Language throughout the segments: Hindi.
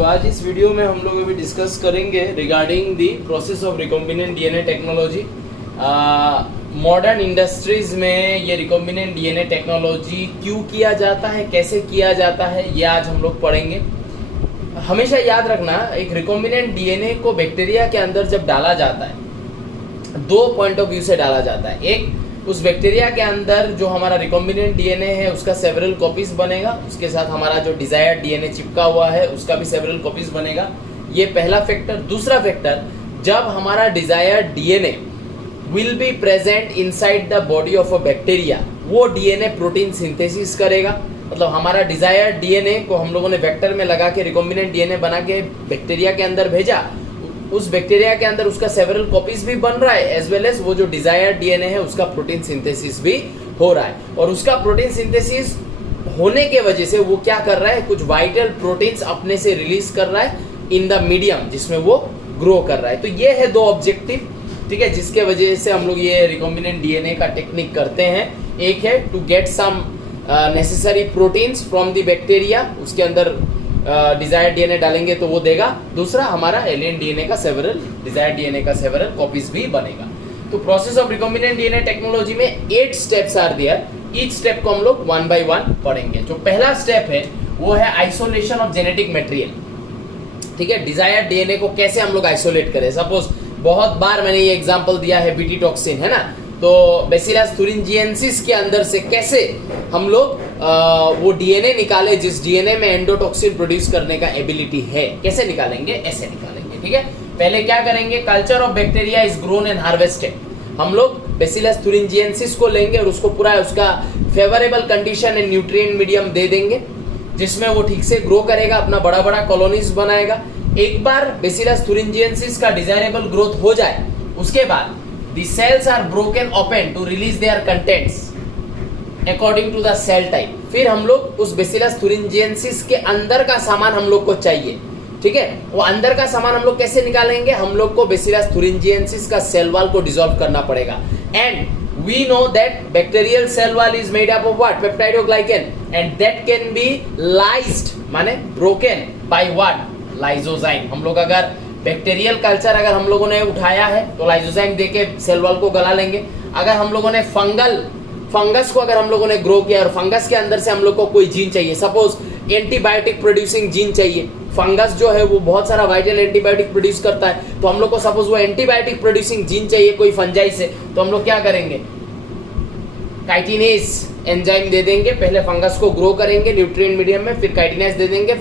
आज इस वीडियो में हम लोग अभी डिस्कस करेंगे regarding the process of recombinant DNA technology. Modern industries में ये रिकॉम्बिनेंट डीएनए टेक्नोलॉजी क्यों किया जाता है, कैसे किया जाता है, ये आज हम लोग पढ़ेंगे। हमेशा याद रखना, एक रिकॉम्बिनेंट डीएनए को बैक्टीरिया के अंदर जब डाला जाता है, दो पॉइंट ऑफ व्यू से डाला जाता है। एक, उस बैक्टीरिया के अंदर जो हमारा रिकॉम्बिनेंट डीएनए है उसका सेवरल कॉपीज बनेगा, उसके साथ हमारा जो डिजायर्ड डीएनए चिपका हुआ है उसका भी सेवरल कॉपीज बनेगा। ये पहला फैक्टर। दूसरा फैक्टर, जब हमारा desired DNA will be present inside the body of a bacteria, वो डीएनए प्रोटीन सिंथेसिस करेगा। मतलब हमारा डिजायर्ड डीएनए को हम लोगों ने वेक्टर में लगा के रिकॉम्बिनेंट डीएनए बना के बैक्टीरिया के अंदर भेजा, उस बैक्टीरिया के अंदर उसका सेवरल कॉपीज भी बन रहा है, एज वेल एज वो जो डिजायर्ड डीएनए है उसका प्रोटीन सिंथेसिस भी हो रहा है। और उसका प्रोटीन सिंथेसिस होने के वजह से वो क्या कर रहा है, कुछ वाइटल प्रोटीन्स अपने से रिलीज कर रहा है इन द मीडियम जिसमें वो ग्रो कर रहा है। तो ये है दो ऑब्जेक्टिव, ठीक है, जिसके वजह से हम लोग ये रिकॉम्बिनेंट डीएनए का टेक्निक करते हैं। एक है to get some necessary proteins from the bacteria, उसके अंदर डिजायर्ड डीएनए डालेंगे तो वो देगा। दूसरा, हमारा एलियन डीएनए का सेवरल, डिजायर्ड डीएनए का सेवरल कॉपीज भी बनेगा। तो process of recombinant DNA technology में 8 steps are there. Each step को हम लोग 1 by 1 पढ़ेंगे। जो पहला स्टेप है वो है आइसोलेशन ऑफ जेनेटिक मटेरियल। ठीक है, डिजायर्ड डीएनए को कैसे हम लोग आइसोलेट करें। सपोज बहुत बार मैंने ये एग्जांपल दिया है, बीटी टॉक्सिन है ना, तो बैसिलस thuringiensis के अंदर से कैसे हम लोग वो डीएनए निकाले जिस डीएनए में एंडोटॉक्सिन प्रोड्यूस करने का एबिलिटी है। कैसे निकालेंगे, ऐसे निकालेंगे। ठीक है, पहले क्या करेंगे, culture of bacteria is grown and harvested. हम लोग बैसिलस thuringiensis को लेंगे और उसको पूरा उसका favourable condition and nutrient medium दे देंगे जिसमें वो ठीक से ग्रो करेगा, अपना बड़ा बड़ा कॉलोनीज बनाएगा। एक बार बैसिलस thuringiensis का डिजायरेबल ग्रोथ हो जाए, उसके बाद the cells are broken open to release their contents according to the cell type। फिर हम लोग उस बैसिलस thuringiensis के अंदर का सामान हम लोग को चाहिए। ठीक है, वो अंदर का सामान हम लोग कैसे निकालेंगे, हम लोग को बैसिलस thuringiensis का सेल वॉल को डिसॉल्व करना पड़ेगा। And we know that bacterial cell wall is made up of what, peptidoglycan, and that can be lysed माने ब्रोकन बाय व्हाट, लाइसोजाइम। हम लोग अगर बैक्टीरियल कल्चर अगर हम लोगों ने उठाया है तो लाइसोजाइम देके सेल वॉल को गला लेंगे। अगर हम लोगों ने फंगस को अगर हम लोगों ने ग्रो किया और फंगस के अंदर से हम लोग को कोई जीन चाहिए, सपोज एंटीबायोटिक प्रोड्यूसिंग जीन चाहिए, फंगस जो है वो बहुत सारा वाइटल एंटीबायोटिक प्रोड्यूस करता है, तो हम लोग को सपोज वो एंटीबायोटिक प्रोड्यूसिंग जीन चाहिए कोई फंजाई से, तो हम लोग क्या करेंगे, काइटिनेज एंजाइम दे देंगे। पहले फंगस को ग्रो करेंगे न्यूट्रिएंट मीडियम में, फिर काइटिनेज दे देंगे,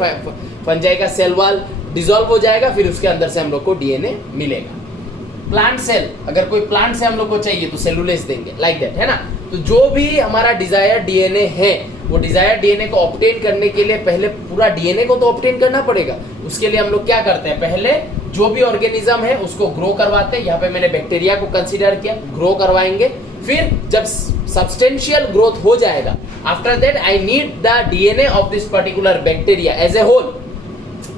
फंजाई का सेल वॉल डिसॉल्व हो जाएगा, फिर उसके अंदर से हम लोग को डीएनए मिलेगा। प्लांट सेल, अगर कोई प्लांट से हम लोग को चाहिए तो सेलुलेज देंगे, लाइक दैट, है ना। तो जो भी हमारा डिजायर्ड डीएनए है, वो डिजायर्ड डीएनए को ऑब्टेन करने के लिए पहले पूरा डीएनए को तो ऑब्टेन करना पड़ेगा। उसके लिए हम लोग क्या करते हैं, पहले जो भी ऑर्गेनिज्म है उसको ग्रो करवाते हैं। यहाँ पे मैंने बैक्टीरिया को कंसीडर किया, ग्रो करवाएंगे। फिर जब सब्सटेंशियल ग्रोथ हो जाएगा, after that I need the DNA of this particular bacteria as a whole.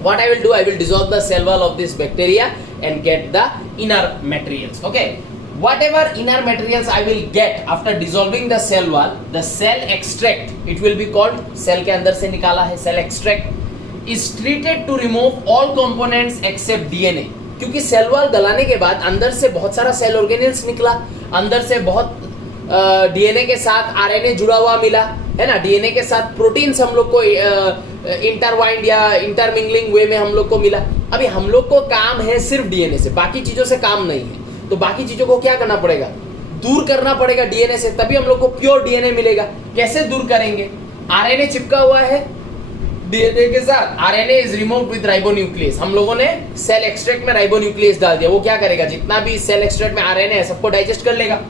What I will do, I will dissolve the cell wall of this bacteria and get the inner materials. Okay, whatever inner materials I will get after dissolving the cell wall, the cell extract, it will be called, cell के अंदर से निकाला है, cell extract is treated to remove all components except DNA। क्योंकि सेल वॉल गलाने के बाद अंदर से बहुत सारा सेल ऑर्गेनेल्स निकला, अंदर से बहुत डीएनए के साथ आरएनए जुड़ा हुआ मिला, है ना, डीएनए के साथ प्रोटीन्स हम लोग को इंटरवाइंड या इंटरमिंगलिंग वे में हम लोग को मिला। अभी हम लोग को काम है सिर्फ डीएनए से, बाकी चीजों से काम नहीं है। तो बाकी चीजों को क्या करना पड़ेगा, दूर करना पड़ेगा डीएनए से, तभी हम लोग को प्योर डीएनए मिलेगा। कैसे दूर करेंगे, आरएनए चिपका हुआ है डीएनए के साथ, RNA is removed with ribonuclease. हम लोगों ने सेल एक्सट्रैक्ट में राइबोन्यूक्लियस डाल दिया, वो क्या करेगा, जितना भी सेल एक्सट्रैक्ट में आरएनए है सबको डाइजेस्ट कर लेगा।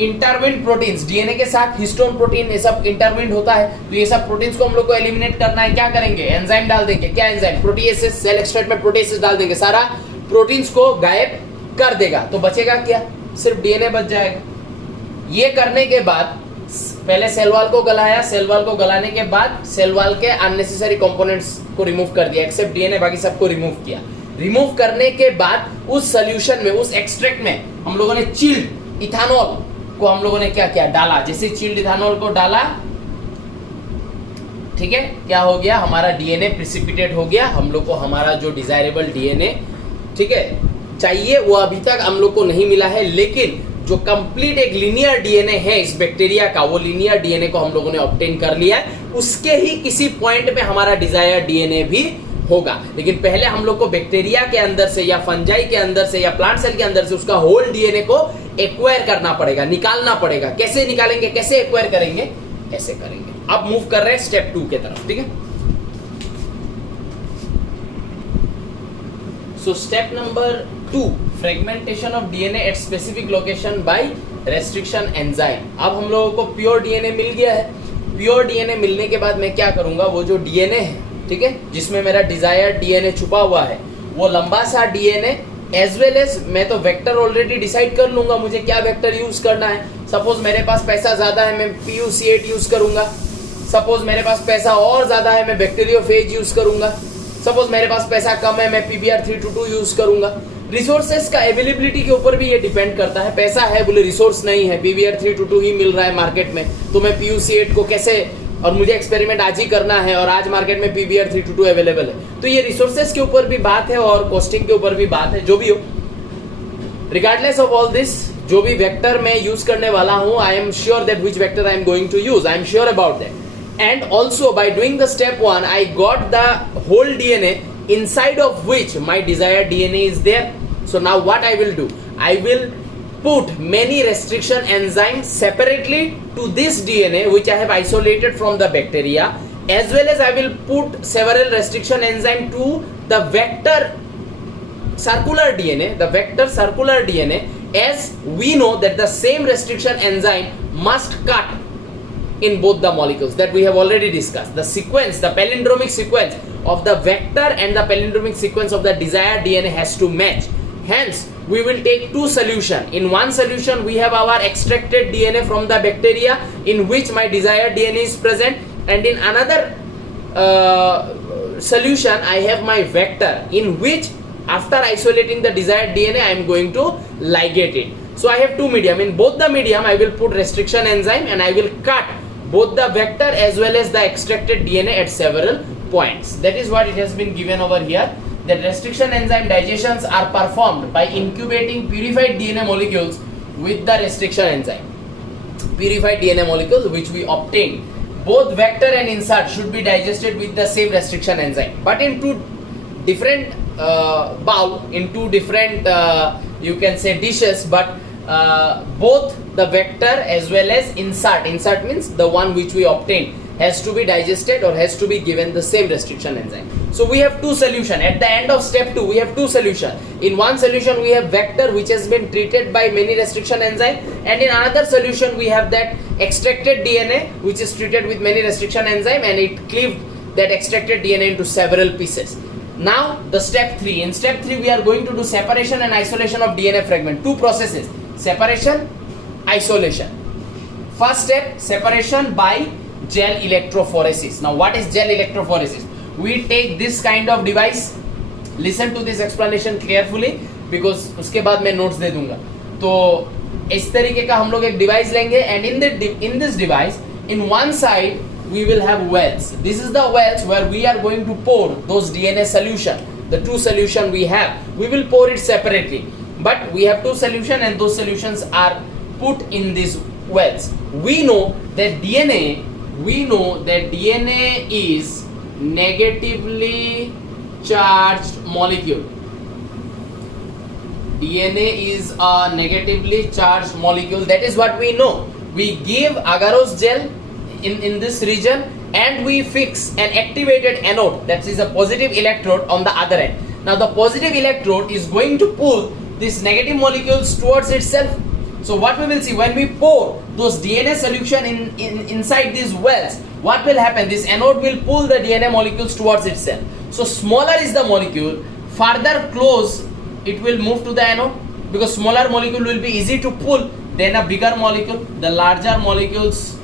इंटरविंड प्रोटीन्स, डीएनए के साथ हिस्टोन प्रोटीन ये सब इंटरविंड होता है, तो ये सब प्रोटीन्स को हम लोग को एलिमिनेट करना है। क्या करेंगे, एंजाइम डाल देंगे। क्या एंजाइम, प्रोटीएसेस, सेल एक्सट्रैक्ट में प्रोटीएसेस डाल देंगे, सारा प्रोटीन्स को गायब कर देगा। तो बचेगा क्या, सिर्फ डीएनए बच जाएगा। ये करने के बाद पहले सेल वॉल को गलाया, सेल वॉल को गलाने के बाद सेल वॉल के अननेसेसरी कंपोनेंट्स को रिमूव कर दिया, एक्सेप्ट डीएनए, बाकी सबको रिमूव किया। रिमूव करने के बाद उस सोल्यूशन में, उस एक्सट्रैक्ट में हम लोगों ने चिल्ड इथानॉल को हम लोगों ने क्या किया, डाला। जैसे चिल्ड इथानॉल को डाला, ठीक है, क्या हो गया, हमारा डीएनए प्रिसिपिटेट हो गया, हम लोग को हमारा जो डिजायरेबल डीएनए, ठीक है, चाहिए वो अभी तक हम लोग को नहीं मिला है, लेकिन जो कंप्लीट एक लीनियर डीएनए है इस बैक्टीरिया का, वो लीनियर डीएनए को हम लोगों ने ऑब्टेन कर लिया है। उसके ही किसी पॉइंट पे हमारा डिजायर डीएनए भी होगा, लेकिन पहले हम लोग को बैक्टीरिया के अंदर से या फंजाई के अंदर से या प्लांट सेल के अंदर से उसका होल डीएनए को एक्वायर करना पड़ेगा, निकालना पड़ेगा। कैसे निकालेंगे, कैसे एक्वायर करेंगे, ऐसे करेंगे। अब मूव कर रहे हैं स्टेप 2 के तरफ, ठीक है। So step number 2, fragmentation of DNA at specific location bye restriction enzyme. अब हम लोगों को प्योर डीएनए मिल गया है। प्योर डीएनए मिलने के बाद मैं क्या करूंगा, वो जो डीएनए है, ठीक है, जिसमें मेरा डिजायर्ड डीएनए छुपा हुआ है, वो लंबा सा डीएनए एज वेल एज मैं तो वेक्टर ऑलरेडी डिसाइड कर लूंगा मुझे क्या वेक्टर यूज करना है। सपोज मेरे पास पैसा ज्यादा है, मैं PUC8 यूज करूंगा। सपोज मेरे पास पैसा और ज्यादा है, मैं बैक्टीरियोफेज यूज करूंगा। सपोज मेरे पास पैसा कम है, मैं PBr322 यूज करूंगा। रिसोर्सेस का अवेलेबिलिटी के ऊपर भी ये डिपेंड करता है। पैसा है बोले रिसोर्स नहीं है, PBr322 ही मिल रहा है मार्केट में, तो मैं PUC8 को कैसे, और मुझे एक्सपेरिमेंट आज ही करना है और आज मार्केट में PBr322 अवेलेबल है, तो ये रिसोर्सेस के ऊपर भी बात है और कॉस्टिंग के ऊपर भी बात है। जो भी हो, रिगार्डलेस ऑफ ऑल दिस, जो भी वेक्टर मैं यूज करने वाला हूं, I am sure that which vector I am going to use, I am sure about that. And also by doing the step 1, I got the whole DNA inside of which my desired DNA is there. So now what I will do, I will put many restriction enzymes separately to this DNA which I have isolated from the bacteria, as well as I will put several restriction enzyme to the vector circular DNA, the vector circular DNA, as we know that the same restriction enzyme must cut in both the molecules that we have already discussed. The sequence, the palindromic sequence of the vector and the palindromic sequence of the desired DNA has to match. Hence, we will take two solutions. In one solution, we have our extracted DNA from the bacteria in which my desired DNA is present, and in another solution, I have my vector in which, after isolating the desired DNA, I am going to ligate it. So I have two medium. In both the medium, I will put restriction enzyme and I will cut both the vector as well as the extracted DNA at several points. That is what it has been given over here. That restriction enzyme digestions are performed by incubating purified DNA molecules with the restriction enzyme. Purified DNA molecules which we obtain, both vector and insert should be digested with the same restriction enzyme, but in two different bowl, in two different you can say dishes, but both the vector as well as insert means the one which we obtain has to be digested or has to be given the same restriction enzyme. So we have two solution. At the end of step 2, we have two solution. In one solution we have vector which has been treated by many restriction enzyme, and in another solution we have that extracted DNA which is treated with many restriction enzyme, and it cleaved that extracted DNA into several pieces. Now the step 3. In step 3 we are going to do separation and isolation of DNA fragment. Two processes: separation, isolation. First step, separation by gel electrophoresis. Now what is gel electrophoresis? We take this kind of device. Listen to this explanation carefully because उसके बाद मैं notes दे दूंगा। तो इस तरीके का हम लोग एक डिवाइस लेंगे, and in this device, in one side we will have wells. This is the wells where we are going to pour those DNA solution. The two solution we have, we will pour it separately. But we have two solution and those solutions are put in these wells. We know that DNA is negatively charged molecule. DNA is a negatively charged molecule. That is what we know. We give agarose gel in this region and we fix an activated anode, that is a positive electrode, on the other end. Now the positive electrode is going to pull these negative molecules towards itself. So what we will see when we pour those DNA solution inside these wells, what will happen? This anode will pull the DNA molecules towards itself. So smaller is the molecule, farther close it will move to the anode, because smaller molecule will be easy to pull than a bigger molecule. The larger molecules,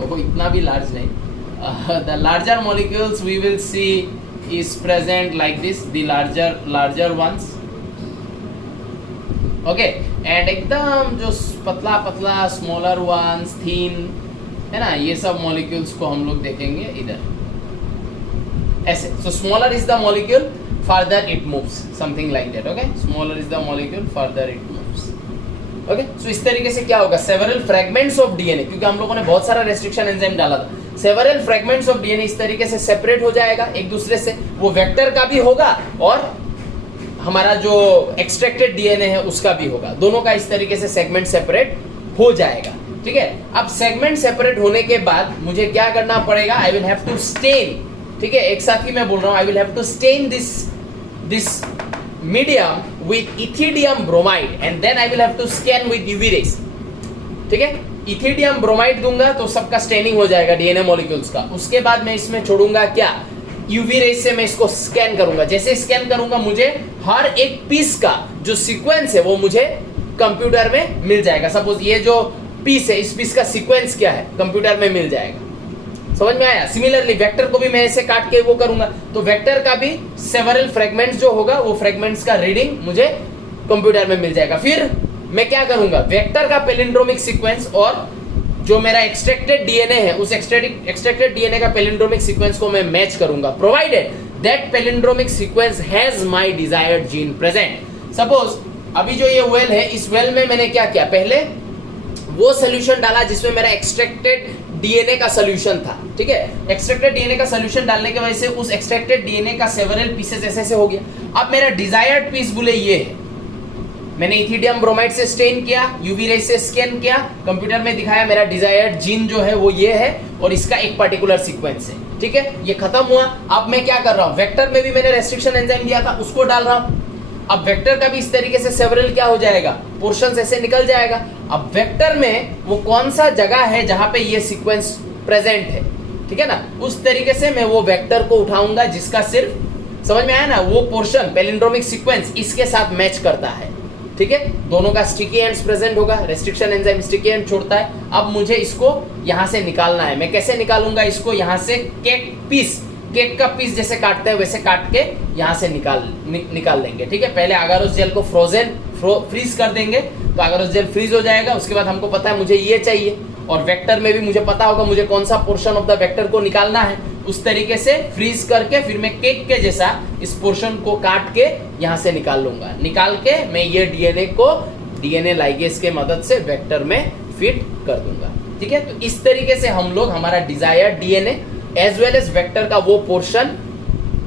itna bhi large nahi, the larger molecules we will see is present like this, the larger ones. Okay, and एकदम जो पतला पतला स्मॉलर वंस, थीन है ना, ये सब मॉलिक्यूल्स को हम लोग देखेंगे इधर। ऐसे. So smaller is the molecule, further it moves, something like that. Okay, smaller is the molecule, further it moves. Okay, so इस तरीके से क्या होगा, several fragments of DNA, क्योंकि हम लोगों ने बहुत सारा restriction enzyme डाला था, several fragments of DNA इस तरीके से separate हो जाएगा एक दूसरे से. वो वेक्टर का भी होगा और हमारा जो एक्सट्रैक्टेड डीएनए है उसका भी होगा. दोनों का इस तरीके से सेगमेंट सेपरेट हो जाएगा. ठीक है, अब सेगमेंट सेपरेट होने के बाद मुझे क्या करना पड़ेगा, I will have to stain. ठीक है, एक साथ ही मैं बोल रहा हूं, I will have to stain this medium with ethidium bromide and then I will have to scan with UV rays. ठीक है, इथिडियम ब्रोमाइड दूंगा तो सबका स्टेनिंग हो जाएगा डीएनए मॉलिक्यूल्स का. उसके बाद मैं इसमें छोड़ूंगा क्या, यूवी रेज से मैं इसको स्कैन करूंगा. जैसे स्कैन करूंगा मुझे हर एक पीस का जो सीक्वेंस है वो मुझे कंप्यूटर में मिल जाएगा. सपोज ये जो पीस है, इस पीस का सीक्वेंस क्या है कंप्यूटर में मिल जाएगा. समझ में आया. सिमिलरली वेक्टर को भी मैं ऐसे काट के वो करूंगा तो वेक्टर का भी सेवरल फ्रेगमेंट्स जो होगा वो फ्रेगमेंट्स का रीडिंग मुझे कंप्यूटर में मिल जाएगा. फिर मैं क्या करूंगा, वेक्टर का पैलिंड्रोमिक सीक्वेंस और जो मेरा एक्सट्रैक्टेड डीएनए है उस एक्सट्रैक्टेड डीएनए का पैलिंड्रोमिक सीक्वेंस को मैं मैच करूंगा, provided that palindromic sequence has my desired gene present. Suppose अभी जो ये वेल है, इस वेल में मैंने क्या किया, पहले वो सॉल्यूशन डाला जिसमें मेरा एक्सट्रैक्टेड डीएनए का सॉल्यूशन था. ठीक है, एक्सट्रैक्टेड डीएनए का सॉल्यूशन डालने की वजह से उस एक्सट्रैक्टेड डीएनए का सेवरल पीसेस ऐसे हो गया. अब मेरा डिजायर्ड पीस बोले ये है, मैंने इथिडियम ब्रोमाइड से स्टेन किया, यूवी रेज से स्कैन किया, कंप्यूटर में दिखाया मेरा डिजायर्ड जीन जो है वो ये है और इसका एक पर्टिकुलर सीक्वेंस है. ठीक है, ये खत्म हुआ. अब मैं क्या कर रहा हूं, वेक्टर में भी मैंने रेस्ट्रिक्शन एंजाइम दिया था उसको डाल रहा हूं. अब वेक्टर का भी इस तरीके से सेवरल क्या हो जाएगा, पोर्शंस ऐसे निकल जाएगा. अब वेक्टर में वो कौन सा जगह है जहां पे ये सीक्वेंस प्रेजेंट है, ठीक है ना, उस तरीके से मैं वो वेक्टर को उठाऊंगा जिसका सिर्फ, समझ में आया ना, वो पोर्शन पैलिंड्रोमिक सीक्वेंस इसके साथ मैच करता है. ठीक है, दोनों का स्टिकी एंड्स प्रेजेंट होगा, रेस्ट्रिक्शन एंजाइम स्टिकी एंड छोड़ता है. अब मुझे इसको यहां से निकालना है. मैं कैसे निकालूंगा इसको, यहां से केक का पीस जैसे काटते हैं वैसे काट के यहां से निकाल लेंगे. ठीक है, पहले अगारोस जेल को फ्रीज कर देंगे तो अगारोस जेल फ्रीज हो जाएगा. उसके बाद हमको पता है मुझे ये चाहिए और वेक्टर में भी मुझे पता होगा मुझे कौन सा पोर्शन ऑफ द वेक्टर को निकालना है. उस तरीके से फ्रीज करके फिर मैं केक के जैसा इस पोर्शन को काट के यहां से निकाल लूंगा. निकाल के मैं ये डीएनए को डीएनए लाइगेज के मदद से वेक्टर में फिट कर दूंगा. ठीक है, तो इस तरीके से हम लोग हमारा desired DNA as well as vector का वो पोर्शन,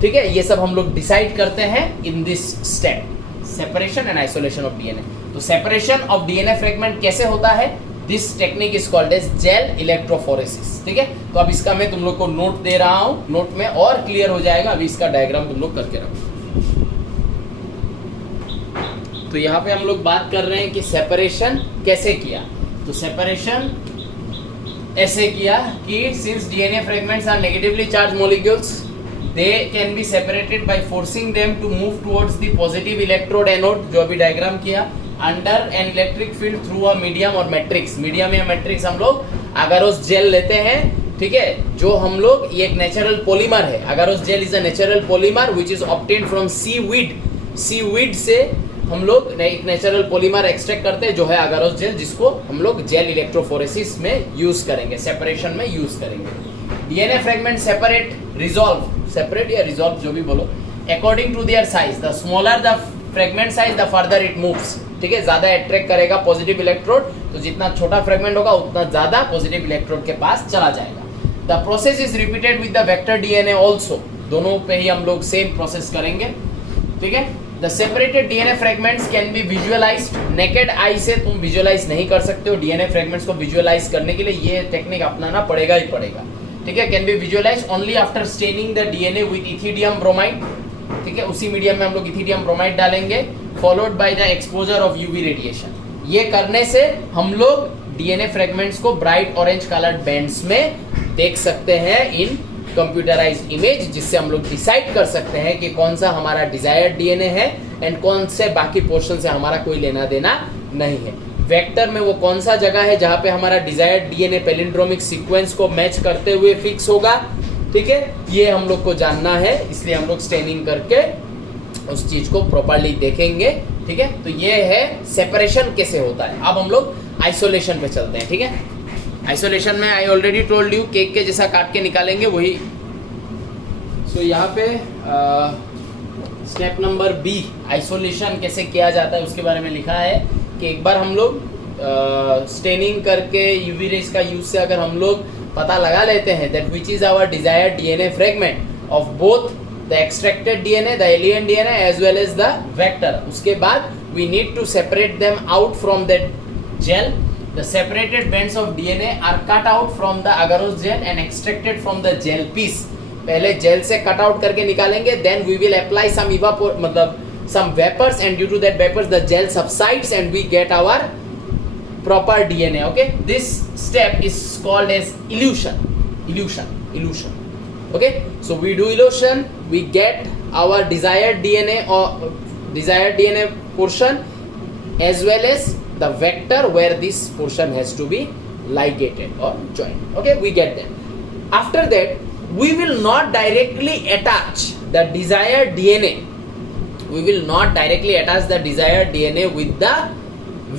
ठीक है, ये सब हम लोग डिसाइड करते हैं in this step, separation and isolation of DNA. तो सेपरेशन ऑफ डीएनए फ्रेगमेंट कैसे होता है, this technique is called as gel electrophoresis. ठीक है, तो अब इसका मैं तुम लोग को नोट दे रहा हूं, नोट में और क्लियर हो जाएगा. अभी इसका डायग्राम तुम लोग करके रखो. तो यहाँ पे हम लोग बात कर रहे हैं कि सेपरेशन कैसे किया. तो सेपरेशन ऐसे किया कि since DNA fragments are negatively charge molecules, they can be separated by forcing them to move towards the positive electrode anode, जो अभी डायग्राम किया, under an electric field through a medium और मैट्रिक्स. मीडियम या मैट्रिक्स हम लोग अगारोस जेल लेते हैं. ठीक है, जो हम लोग, ये एक नेचुरल पॉलीमर है. Agarose gel is a natural polymer which is obtained from seaweed. Seaweed से हम लोग एक नेचुरल पॉलीमर एक्सट्रैक्ट करते हैं जो है अगारोस जेल, जिसको हम लोग जेल इलेक्ट्रोफोरेसिस में यूज करेंगे, सेपरेशन में यूज करेंगे. DNA fragment separate, resolve, separate या रिजॉल्व जो भी बोलो, according to their size. The smaller the fragment size the further it moves. ठीक है, ज्यादा अट्रैक्ट करेगा पॉजिटिव इलेक्ट्रोड, तो जितना छोटा फ्रेगमेंट होगा उतना ज्यादा पॉजिटिव इलेक्ट्रोड के पास चला जाएगा. The process is repeated with the vector DNA also. दोनों पे ही हम लोग सेम प्रोसेस करेंगे. ठीक है, the separated DNA fragments can be visualised. Naked eye से तुम विजुअलाइज नहीं कर सकते हो. डीएनए फ्रेगमेंट्स को विजुअलाइज करने के लिए ये टेक्निक अपनाना पड़ेगा ही पड़ेगा. ठीक है, can be visualise only after staining the DNA with ethidium bromide. ठीक है, उसी मीडियम में हम लोग इथिडियम ब्रोमाइड डालेंगे, followed by the exposure of UV radiation. ये करने से हम लोग डीएनए फ्रेगमेंट्स को ब्राइट ऑरेंज कलर्ड बैंड्स में देख सकते हैं इन कंप्यूटराइज्ड इमेज, जिससे हम लोग डिसाइड कर सकते हैं कि कौन सा हमारा डिजायर्ड डीएनए है एंड कौन से बाकी पोर्शन से हमारा कोई लेना देना नहीं है. वेक्टर में वो कौन सा जगह है जहां पे हमारा डिजायर्ड डीएनए पैलिंड्रोमिक सीक्वेंस को मैच करते हुए फिक्स होगा. ठीक है, ये हम लोग को जानना है, इसलिए हम लोग स्टेनिंग करके उस चीज को प्रॉपर्ली देखेंगे. ठीक है, तो ये है सेपरेशन कैसे होता है. अब हम लोग आइसोलेशन पे चलते हैं. ठीक है, आइसोलेशन में I already told you cake के जैसा काट के निकालेंगे, वही सो यहाँ पे स्टेप नंबर बी, आइसोलेशन कैसे किया जाता है उसके बारे में लिखा है कि एक बार हम लोग स्टेनिंग करके यूवी रेज का यूज से अगर हम लोग पता लगा लेते हैं that which is our desired DNA fragment of both the extracted DNA, the alien DNA as well as the vector, उसके बाद we need to separate them out from that gel. The separated bands of DNA are cut out from the agarose gel and extracted from the gel piece. पहले जेल से कट आउट करके निकालेंगे, then we will apply some मतलब some vapors, and due to that vapors the gel subsides and we get our proper DNA. Okay, this step is called as elution. Okay, so we do elution, we get our desired DNA or desired DNA portion as well as the vector where this portion has to be ligated or joined. Okay, we get them. After that, we will not directly attach the desired DNA. We will not directly attach the desired DNA with the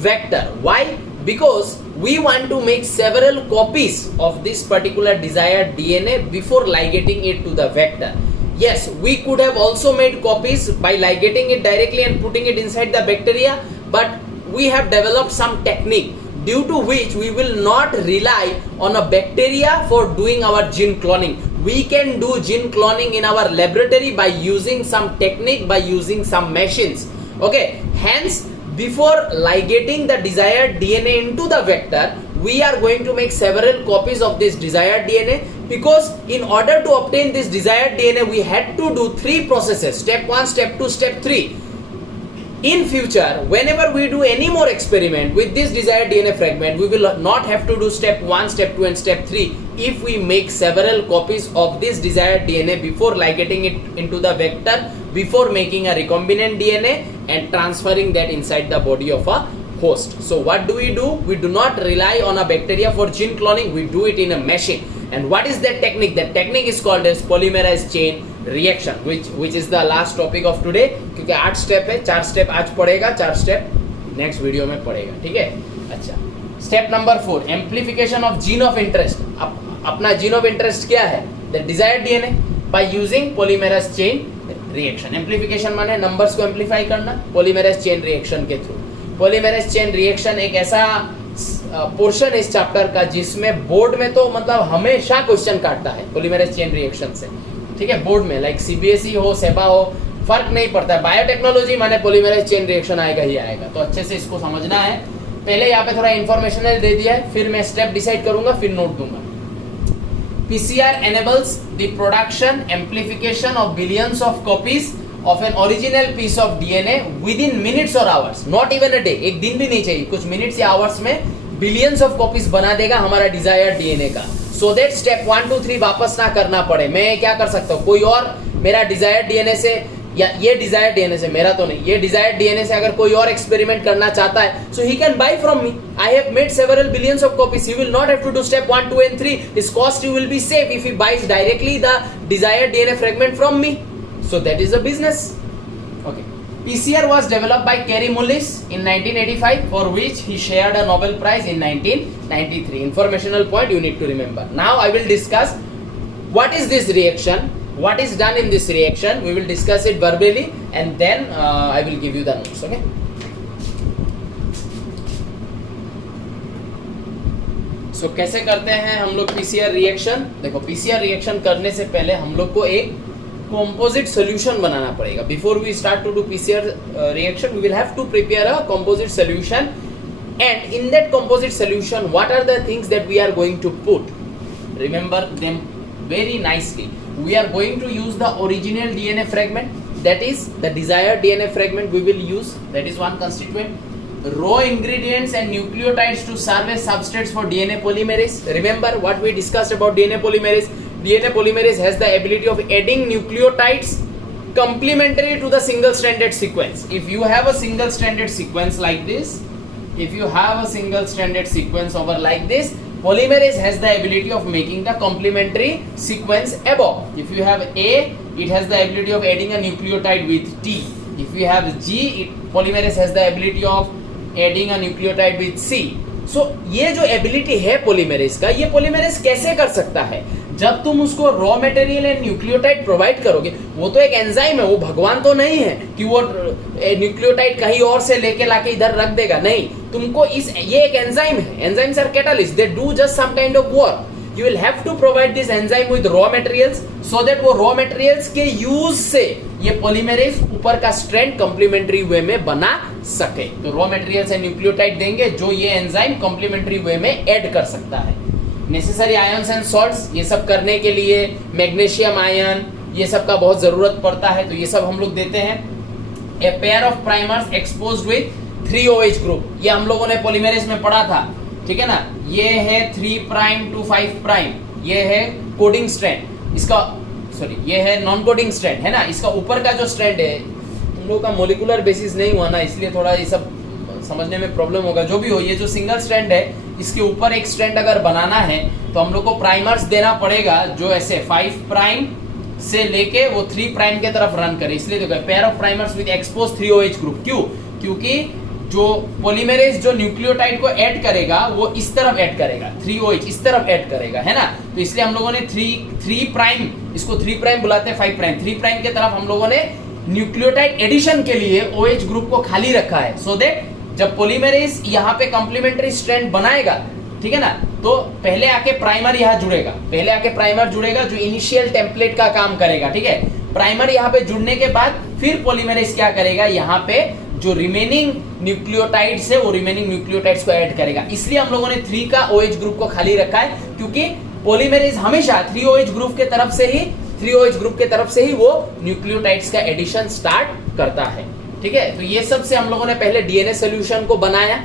vector. Why? Because we want to make several copies of this particular desired DNA before ligating it to the vector. Yes, we could have also made copies by ligating it directly and putting it inside the bacteria, but we have developed some technique due to which we will not rely on a bacteria for doing our gene cloning. We can do gene cloning in our laboratory by using some technique, by using some machines. Okay, hence before ligating the desired DNA into the vector, we are going to make several copies of this desired DNA, because in order to obtain this desired DNA we had to do 3 processes: step 1, step 2, step 3. In future, whenever we do any more experiment with this desired DNA fragment, we will not have to do step 1, step 2 and step 3 if we make several copies of this desired DNA before ligating it into the vector, before making a recombinant DNA and transferring that inside the body of a host. So what do? We do not rely on a bacteria for gene cloning, we do it in a machine. And what is that technique? That technique is called as polymerase chain reaction, which is the last topic of today. क्योंकि 8 स्टेप है, 4 स्टेप आज पढ़ेगा, 4 स्टेप नेक्स्ट वीडियो में पढ़ेगा. ठीक है, अच्छा. Step number 4, amplification of gene of interest. अपना जीन ऑफ इंटरेस्ट क्या है? The desired DNA by using polymerase chain reaction. Amplification माने नंबर्स को एम्प्लीफाई करना पॉलीमरेज चेन रिएक्शन के थ्रू. पॉलीमरेज चेन रिएक्शन एक ऐसा पोर्शन इस चैप्टर का जिसमें बोर्ड में तो मतलब हमेशा क्वेश्चन काटता है पॉलीमरेज चेन रिएक्शन से. ठीक है, बोर्ड में लाइक सीबीएसई हो, सेबा हो, फर्क नहीं पड़ता है. बायोटेक्नोलॉजी माने पॉलीमरेज चेन रिएक्शन आएगा ही आएगा, तो अच्छे से इसको समझना है. पहले यहाँ पे थोड़ा इन्फॉर्मेशनल दे दिया है, फिर मैं स्टेप डिसाइड करूंगा, फिर नोट दूंगा. PCR enables the production amplification of billions of copies of an original piece of DNA within minutes or hours, not even a day. एक दिन भी नहीं चाहिए, कुछ मिनट्स या आवर्स में बिलियंस ऑफ कॉपीज बना देगा हमारा डिजायर्ड डीएनए का. सो दैट स्टेप 1 2 3 वापस ना करना पड़े. मैं क्या कर सकता हूँ, कोई और मेरा डिजायर्ड डीएनए से या ये डिजायर्ड डीएनए से, मेरा तो नहीं, ये डिजायर्ड डीएनए से अगर कोई और एक्सपेरिमेंट करना चाहता है, so he can buy from me. I have made several billions of copies. He will not have to do step 1 2 and 3. His cost will be save if he buys directly the desired DNA fragment from me. So that is a business. Okay. PCR was developed by Kary Mullis in 1985, for which he shared a Nobel Prize in 1993. Informational point you need to remember. Now I will discuss what is this reaction, what is done in this reaction. We will discuss it verbally and then I will give you the notes. Okay. So कैसे करते हैं हम लोग PCR रिएक्शन? देखो, PCR रिएक्शन करने से पहले हम लोग को एक composite solution बनाना पड़ेगा. Before we start to do PCR reaction, we will have to prepare a composite solution, and in that composite solution, what are the things that we are going to put? Remember them very nicely. We are going to use the original DNA fragment, that is the desired DNA fragment we will use, that is one constituent. Raw ingredients and nucleotides to serve as substrates for DNA polymerase. Remember what we discussed about DNA polymerase. DNA polymerase has the ability of adding nucleotides complementary to the single stranded sequence. If you have a single stranded sequence like this, if you have a single stranded sequence over like this, polymerase has the ability of making the complementary sequence above. If you have A, it has the ability of adding a nucleotide with T. If you have G, polymerase has the ability of adding a nucleotide with C. So ये जो एबिलिटी है पॉलीमरेज का, ये पॉलीमरेज कैसे कर सकता है? जब तुम उसको raw material and nucleotide provide करोगे, वो तो एक एंजाइम है, वो भगवान तो नहीं है कि वो न्यूक्लियोटाइड कहीं और से लेके लाके इधर रख देगा, नहीं, तुमको ये एक एंजाइम है, enzymes are catalyst, they do just some kind of work, you will have to provide this enzyme with raw materials so that वो raw materials के यूज से ये polymerase ऊपर का strand complementary way में बना सके। तो raw materials and nucleotide देंगे जो ये enzyme complementary way में add कर सकता है। necessary ions and salts, ये सब करने के लिए magnesium ion ये सब का बहुत जरूरत पड़ता है, तो ये सब हम लोग देते हैं। a pair of primers exposed with 3OH group, ये हम लोगों ने polymerase में पढ़ा था, ठीक है ना। ये है 3 प्राइम टू 5 प्राइम, ये है कोडिंग स्ट्रैंड, इसका सॉरी ये है नॉन कोडिंग स्ट्रैंड है ना। इसका ऊपर का जो स्ट्रैंड है, तुम लोग का मोलिकुलर बेसिस नहीं हुआ ना, इसलिए थोड़ा ये सब समझने में प्रॉब्लम होगा। जो भी हो, ये जो सिंगल स्ट्रैंड है, इसके ऊपर एक स्ट्रैंड अगर बनाना है तो हम लोग को प्राइमर्स देना पड़ेगा जो ऐसे 5 प्राइम से लेके वो 3 प्राइम के तरफ रन करे। इसलिए देखो pair of primers with expose 3OH group, क्यों? क्योंकि जो पॉलीमरेज जो न्यूक्लियोटाइड को ऐड करेगा वो इस तरफ ऐड करेगा, 3OH इस तरफ ऐड करेगा, है ना। तो इसलिए हम लोगों ने 3 प्राइम, इसको 3 प्राइम बुलाते हैं, 5 प्राइम, 3 प्राइम के तरफ हम लोगों ने न्यूक्लियोटाइड एडिशन के लिए OH ग्रुप को खाली रखा है, सो दैट जब पॉलीमरेज यहाँ पे कॉम्प्लीमेंट्री स्ट्रैंड बनाएगा, ठीक है ना, तो पहले आके प्राइमर यहाँ जुड़ेगा, पहले आके प्राइमर जुड़ेगा जो इनिशियल टेम्पलेट का काम करेगा, ठीक है। प्राइमर यहाँ पे जुड़ने के बाद फिर पॉलीमरेज क्या करेगा, यहाँ पे जो रिमेनिंग न्यूक्लियोटाइड्स है वो रिमेनिंग न्यूक्लियोटाइड्स को ऐड करेगा। इसलिए हम लोगों ने 3 का OH ग्रुप को खाली रखा है, क्योंकि पॉलीमरेज हमेशा 3OH ग्रुप के तरफ से ही वो न्यूक्लियोटाइड्स का एडिशन स्टार्ट करता है, ठीक है। तो ये सब से हम लोगों ने पहले डीएनए सॉल्यूशन को बनाया।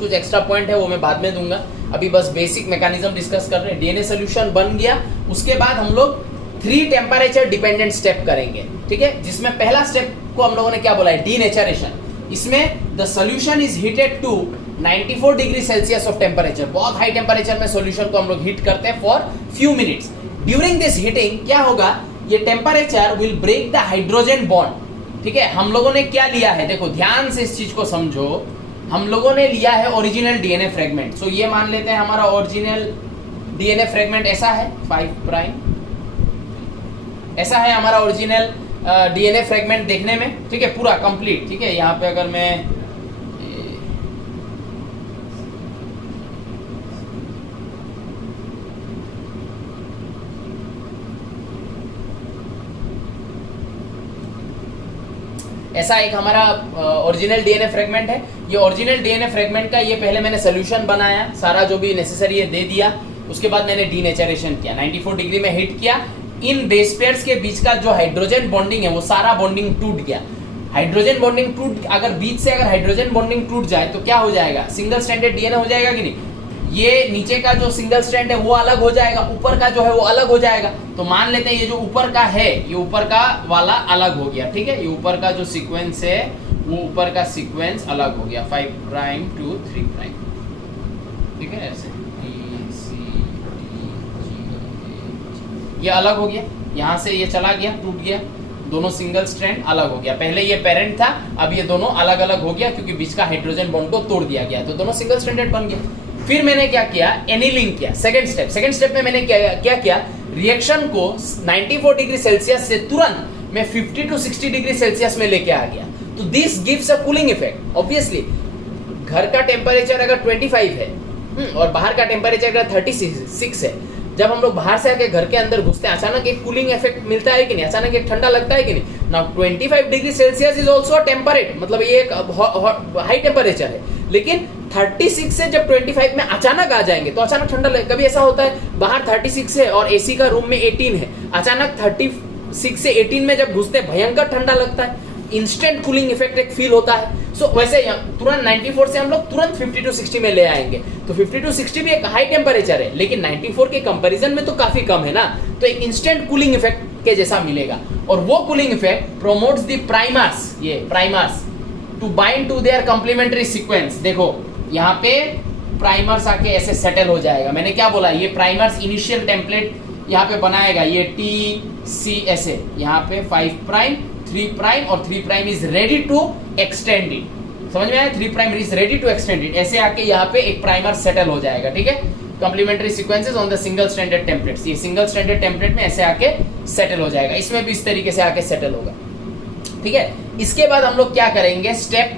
कुछ एक्स्ट्रा पॉइंट है वो मैं बाद में दूंगा, अभी बस बेसिक मैकेनिज्म डिस्कस कर रहे हैं। डीएनए सॉल्यूशन बन गया, उसके बाद हम लोग 3 टेम्परेचर डिपेंडेंट स्टेप करेंगे, ठीक है, जिसमें पहला स्टेप को हम लोगों ने क्या बोला है, डीनेचरेशन। इसमें the solution is heated to 94 degree Celsius of temperature, बहुत हाई टेम्परेचर में सॉल्यूशन को हम लोग हीट करते हैं for few minutes. During this heating क्या होगा, ये temperature will break the hydrogen bond, ठीक है। हम लोगों ने क्या लिया है, देखो ध्यान से इस चीज को समझो, हम लोगों ने लिया है ओरिजिनल डीएनए फ्रेगमेंट। सो ये मान लेते हैं हमारा ओरिजिनल डीएनए फ्रेगमेंट ऐसा है 5 प्राइम, ऐसा है हमारा ओरिजिनल डीएनए फ्रेगमेंट देखने में, ठीक है, पूरा कंप्लीट, ठीक है। यहाँ पे अगर मैं ऐसा एक हमारा ओरिजिनल डीएनए फ्रेगमेंट है। ये ओरिजिनल डीएनए फ्रेगमेंट का ये पहले मैंने सोल्यूशन बनाया, सारा जो भी नेसेसरी है दे दिया, उसके बाद मैंने डीनेचरेशन किया, 94 डिग्री में हीट किया। इन बेस पेयर्स के बीच का जो हाइड्रोजन बॉन्डिंग है वो सारा बॉन्डिंग टूट गया। हाइड्रोजन बॉन्डिंग टूट, अगर बीच से अगर हाइड्रोजन बॉन्डिंग टूट जाए तो क्या हो जाएगा, सिंगल स्ट्रैंडेड डीएनए हो जाएगा कि नहीं। ये नीचे का जो सिंगल स्ट्रैंड है वो अलग हो जाएगा, ऊपर का जो है वो अलग हो जाएगा। तो मान लेते हैं ये जो ऊपर का है, ये ऊपर का वाला अलग हो गया, ठीक है। ये ऊपर का जो सीक्वेंस है वो ऊपर का सीक्वेंस अलग हो गया, 5 प्राइम टू 3 प्राइम, ठीक है, ऐसे ये अलग हो गया, यहाँ से ये चला गया, टूट गया, दोनों सिंगल स्ट्रैंड अलग हो गया। पहले ये पेरेंट था, अब ये दोनों अलग अलग हो गया क्योंकि बीच का हाइड्रोजन बॉन्ड को तोड़ दिया गया, तो दोनों सिंगल स्ट्रैंडेड बन गया। फिर मैंने क्या किया, एनीलिंग किया, सेकंड स्टेप में मैंने क्या किया, रिएक्शन को 94 डिग्री सेल्सियस से तुरंत मैं 50 टू 60 डिग्री सेल्सियस में लेके आ गया। तो this gives a cooling effect. Obviously घर का टेम्परेचर अगर 25 है और बाहर का टेम्परेचर अगर 36 है, जब हम लोग बाहर से आके घर के अंदर घुसते हैं, अचानक एक कूलिंग इफेक्ट मिलता है कि नहीं, अचानक एक ठंडा लगता है कि नहीं। Now 25 degree Celsius is also temperate, मतलब ये एक हाई टेम्परेचर है, लेकिन 36 से जब 25 में अचानक आ जाएंगे तो अचानक ठंडा लगे। कभी ऐसा होता है बाहर 36 है और एसी का रूम में 18 है, अचानक 36 से 18 में जब घुसते भयंकर ठंडा लगता है, इंस्टेंट कूलिंग इफेक्ट एक फील होता है। सो वैसे तुरंत 94 से हम लोग तुरंत 50 टू 60 में ले आएंगे। तो 50 टू 60 भी एक हाई टेम्परेचर है, लेकिन 94 के कंपैरिजन में तो काफी कम है ना, तो एक इंस्टेंट कूलिंग इफेक्ट के जैसा मिलेगा। और वो cooling effect promotes the primers, ये primers to bind to their complementary sequence. देखो यहाँ पे प्राइमर्स आके ऐसे सेटल हो जाएगा। मैंने क्या बोला, ये प्राइमर्स इनिशियल टेम्पलेट यहाँ पे बनाएगा, ये TC ऐसे, यहाँ पे 5 प्राइम 3 प्राइम और 3 prime is ready to extend it. समझ में आया, 3 prime is ready to extend it, ऐसे आके यहाँ पे एक प्राइमर सेटल हो जाएगा, ठीक है। Complementary sequences on the single standard templates. ये सिंगल स्टैंडर्ड टेम्पलेट में ऐसे आके सेटल हो जाएगा, इसमें भी इस तरीके से आके सेटल होगा, ठीक है। इसके बाद हम लोग क्या करेंगे, स्टेप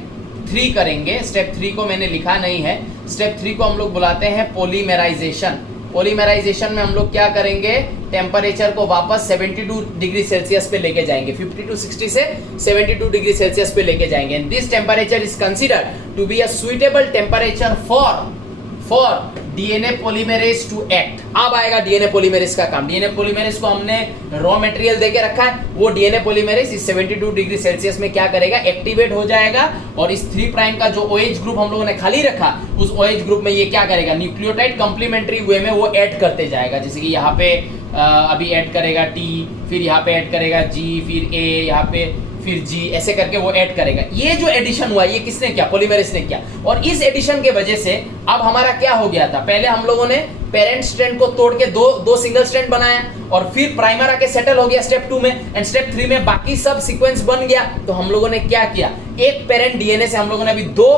3 करेंगे। स्टेप 3 को मैंने लिखा नहीं है, स्टेप 3 को हम लोग बुलाते हैं पॉलीमेराइजेशन। पॉलीमेराइजेशन में हम लोग क्या करेंगे, टेम्परेचर को वापस 72 डिग्री सेल्सियस पे लेके जाएंगे, 50 to 60 से 72 डिग्री सेल्सियस पे लेके जाएंगे। And this temperature is considered to be a suitable temperature for DNA polymerase to act. अब आएगा डीएनए पॉलीमरेज का काम। डीएनए पॉलीमरेज को हमने रॉ मटेरियल देके रखा है, वो डीएनए पॉलीमरेज इस 72 डिग्री सेल्सियस में क्या करेगा, एक्टिवेट हो जाएगा और इस 3 प्राइम का जो OH ग्रुप हम लोगों ने खाली रखा, उस OH ग्रुप में ये क्या करेगा, न्यूक्लियोटाइड कॉम्प्लीमेंट्री वे में वो ऐड करते जाएगा। जैसे कि यहाँ पे अभी ऐड करेगा T, फिर यहाँ पे ऐड करेगा G, फिर A, यहाँ पे फिर G, ऐसे करके वो ऐड करेगा। ये जो एडिशन हुआ ये किसने किया, पॉलीमरेज ने किया। और इस एडिशन के वजह से अब हमारा क्या हो गया था, पहले हम लोगों ने पेरेंट स्ट्रैंड को तोड़ के दो सिंगल स्ट्रैंड बनाया और फिर प्राइमर आके सेटल हो गया स्टेप 2 में, एंड स्टेप 3 में बाकी सब सीक्वेंस बन गया। तो हम लोगों ने क्या किया, एक पेरेंट डीएनए से हम लोगों ने अभी 2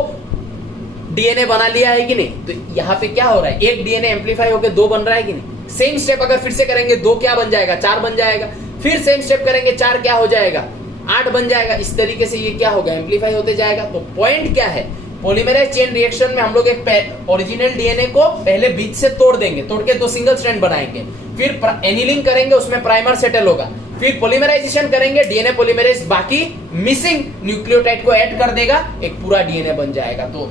डीएनए बना लिया है कि नहीं। तो यहाँ पे क्या हो रहा है, एक डीएनए एम्पलीफाई होकर 2 बन रहा है कि नहीं। सेम स्टेप अगर फिर से करेंगे 2 क्या बन जाएगा, 4 बन जाएगा। फिर सेम स्टेप करेंगे 4 क्या हो जाएगा, 8 बन जाएगा। इस तरीके से ये क्या होगा, एम्पलीफाई होते जाएगा। तो पॉइंट क्या है, पॉलीमरेज चेन रिएक्शन में हम लोग एक ओरिजिनल डीएनए को पहले बीच से तोड़ देंगे, तोड़ के 2 सिंगल स्ट्रैंड बनाएंगे, फिर एनिलिंग करेंगे, उसमें प्राइमर सेटल होगा, फिर पॉलीमराइजेशन करेंगे, डीएनए पॉलीमरेज बाकी मिसिंग न्यूक्लियोटाइड को ऐड कर देगा, एक पूरा डीएनए बन जाएगा। तो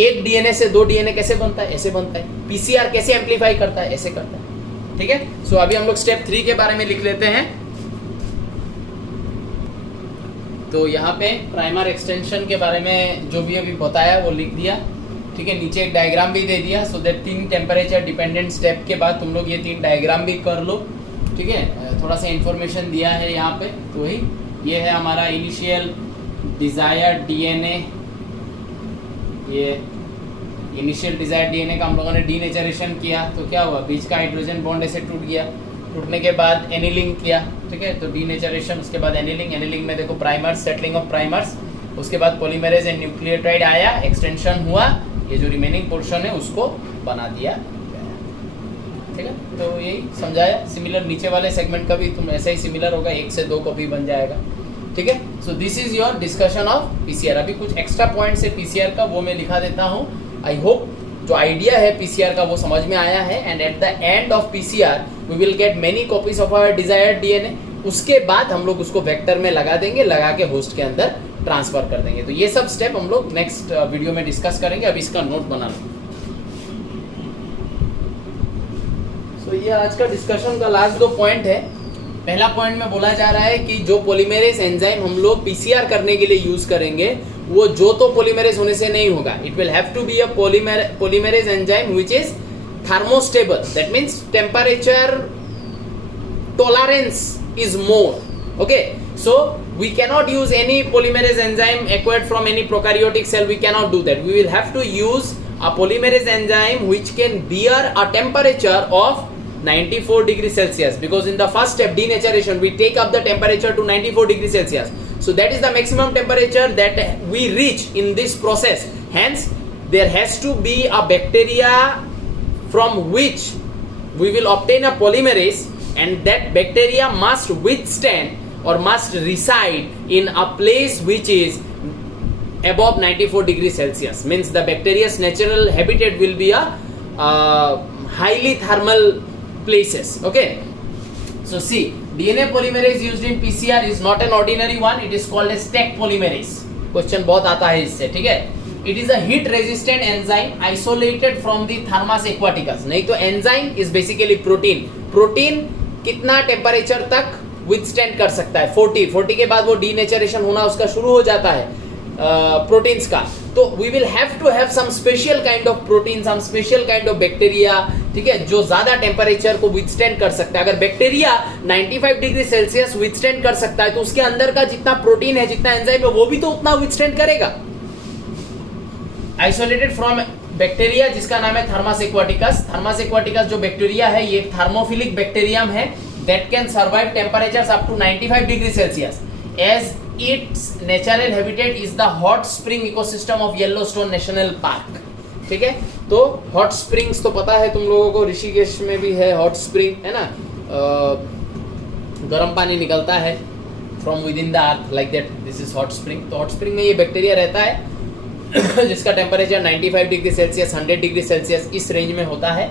एक डीएनए से 2 डीएनए कैसे बनता है, ऐसे बनता है। पीसीआर कैसे एम्पलीफाई करता है, ऐसे करता है, ठीक है। सो अभी हम लोग स्टेप 3 के बारे में लिख लेते हैं। तो यहाँ पे प्राइमर एक्सटेंशन के बारे में जो भी अभी बताया वो लिख दिया, ठीक है। नीचे एक डायग्राम भी दे दिया, so that 3 temperature dependent step के बाद तुम लोग ये 3 डायग्राम भी कर लो, ठीक है। थोड़ा सा इन्फॉर्मेशन दिया है यहाँ पे, तो ही ये है हमारा इनिशियल डिजायर्ड डीएनए। ये इनिशियल डिजायर्ड डीएनए का हम लोगों ने डीनेचरेशन किया, तो क्या हुआ, बीच का हाइड्रोजन बॉन्ड ऐसे टूट गया, टूटने के बाद एनिलिंग किया, ठीक है। तो डीनेचरेशन, उसके बाद एनिलिंग में देखो प्राइमर्स, सेटलिंग ऑफ प्राइमर्स, उसके बाद पॉलीमरेज एंड न्यूक्लियोटाइड आया, एक्सटेंशन हुआ, ये जो रिमेनिंग पोर्शन है उसको बना दिया, ठीक है। तो यही समझाया। सिमिलर नीचे वाले सेगमेंट का भी तुम ऐसा ही सिमिलर होगा, 1 से 2 कॉपी बन जाएगा, ठीक है। So this is your discussion of PCR. अभी कुछ एक्स्ट्रा पॉइंट्स है पीसीआर का, वो मैं लिखा देता हूँ। आई होप जो आइडिया है पीसीआर का वो समझ में आया है। And at the end of PCR we will get many copies of our desired DNA. उसके बाद हम लोग उसको वेक्टर में लगा देंगे, लगा के होस्ट के अंदर ट्रांसफर कर देंगे। तो ये सब स्टेप हम लोग नेक्स्ट वीडियो में डिस्कस करेंगे। अभी इसका नोट बना लो। सो ये आज का डिस्कशन का लास्ट 2 पॉइंट है। पहला पॉइंट में बोला जा रहा है कि जो पॉलीमरेज एंजाइम हम लोग पीसीआर करने के लिए यूज करेंगे वो जो तो पॉलीमरेज होने से नहीं होगा। It will have to be a polymerase enzyme which is thermostable, that means temperature tolerance is more. Okay, so we cannot use any polymerase enzyme acquired from any prokaryotic cell. We cannot do that. We will have to use a polymerase enzyme which can bear a temperature of 94 degrees Celsius, because in the first step denaturation we take up the temperature to 94 degrees Celsius. So that is the maximum temperature that we reach in this process. Hence there has to be a bacteria from which we will obtain a polymerase, and that bacteria must withstand or must reside in a place which is above 94 degrees Celsius. Means the bacteria's natural habitat will be a highly thermal places. Okay, so see, DNA polymerase used in PCR is not an ordinary one. It is called a stack polymerase. Question बहुत आता है इससे, ठीक है। It is a heat resistant enzyme isolated from the Thermus aquaticus. नहीं तो enzyme is basically protein. Protein कितना टेम्परेचर तक withstand कर सकता है, 40 के बाद वो डीनेचरेशन होना उसका शुरू हो जाता है प्रोटीन्स का। तो we will have to have some special kind of protein, some special kind of bacteria, ठीक है, जो ज्यादा टेम्परेचर को withstand कर सकता है। अगर बैक्टीरिया 95 डिग्री सेल्सियस withstand कर सकता है तो उसके अंदर का जितना प्रोटीन है, जितना एंजाइम है, वो भी तो उतना withstand करेगा। आइसोलेटेड फ्रॉम बैक्टीरिया जिसका नाम है थर्मस एक्वाटिकस। थर्मस एक्वाटिकस जो बैक्टीरिया है ये थर्मोफिलिक बैक्टीरियम है that can survive temperatures up to 95 degree Celsius as its natural habitat is the hot spring ecosystem of Yellowstone National Park. ठीक है। तो हॉट स्प्रिंग्स तो पता है तुम लोगों को, ऋषिकेश में भी है हॉट स्प्रिंग, है ना, गर्म पानी निकलता है from with in the earth like that, this is hot spring. तो हॉट स्प्रिंग में ये बैक्टीरिया रहता है जिसका temperature 95 degree Celsius 100 degree Celsius इस रेंज में होता है।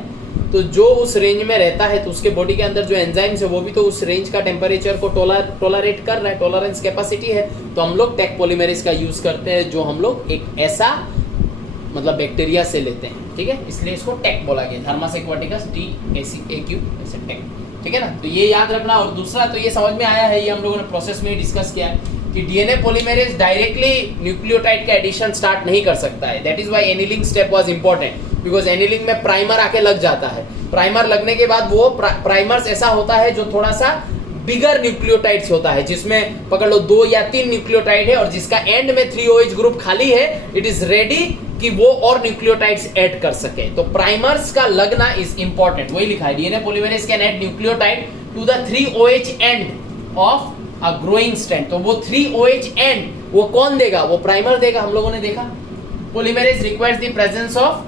तो जो उस रेंज में रहता है तो उसके बॉडी के अंदर जो एंजाइम्स है वो भी तो उस रेंज का टेम्परेचर को टोलरेट कर रहा है, टॉलरेंस कैपेसिटी है। तो हम लोग टेक पॉलीमरेज का यूज करते हैं जो हम लोग एक ऐसा मतलब बैक्टीरिया से लेते हैं, ठीक है, इसलिए इसको टेक बोला गया, थर्मस एक्वाटिकस TACAQ ऐसे टेक, ठीक है ना। तो ये याद रखना। और दूसरा तो ये समझ में आया है, ये हम लोगों ने प्रोसेस में ही डिस्कस किया है कि डीएनए पॉलीमरेज डायरेक्टली न्यूक्लियोटाइड का एडिशन स्टार्ट नहीं कर सकता है। That is why annealing step was important, because annealing में प्राइमर आके लग जाता है। प्राइमर लगने के बाद वो प्राइमर्स ऐसा होता है जो थोड़ा सा बिगर न्यूक्लियोटाइड्स होता है, जिसमें पकड़ लो 2 या 3 न्यूक्लियोटाइड है और जिसका एंड में 3OH ग्रुप खाली है, इट इज रेडी कि वो और न्यूक्लियोटाइड्स ऐड कर सके। तो प्राइमर्स का लगना इज इंपॉर्टेंट, वही लिखा है DNA polymerase can add nucleotide to the 3OH end of a growing strand. तो वो 3OH एंड वो कौन देगा? वो प्राइमर देगा। हम लोगों ने देखा polymerase requires the presence of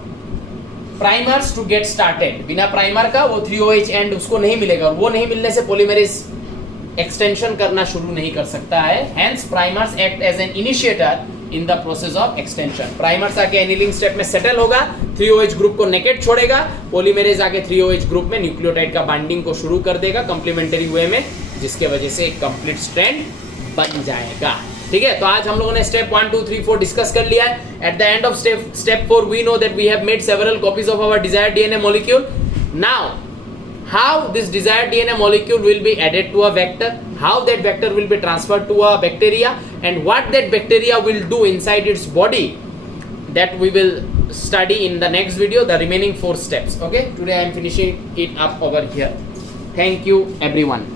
primers to get started. बिना प्राइमर का वो 3OH एंड उसको नहीं मिलेगा, और वो नहीं मिलने से पॉलीमरेज एक्सटेंशन करना शुरू नहीं कर सकता है। Hence primers act as an initiator in the process of extension. Primers आके एनीलिंग स्टेप में सेटल होगा, 3OH ग्रुप को नेकेट छोड़ेगा, पॉलीमरेज आके 3OH ग्रुप में न्यूक्लियोटाइड का बाइंडिंग को शुरू कर देगा कंप्लीमेंट्री वे में, जिसके वजह से एक कंप्लीट स्ट्रैंड बन जाएगा, ठीक है। तो आज हम लोगों ने स्टेप 1 2 3 4 डिस्कस कर लिया है। At the end of step 4 we know that we have made several copies of our desired DNA molecule. Now how this desired DNA molecule will be added to a vector, how that vector will be transferred to a bacteria, and what that bacteria will do inside its body, that we will study in the next video, the remaining 4 steps. Okay, today I am finishing it up over here. Thank you everyone.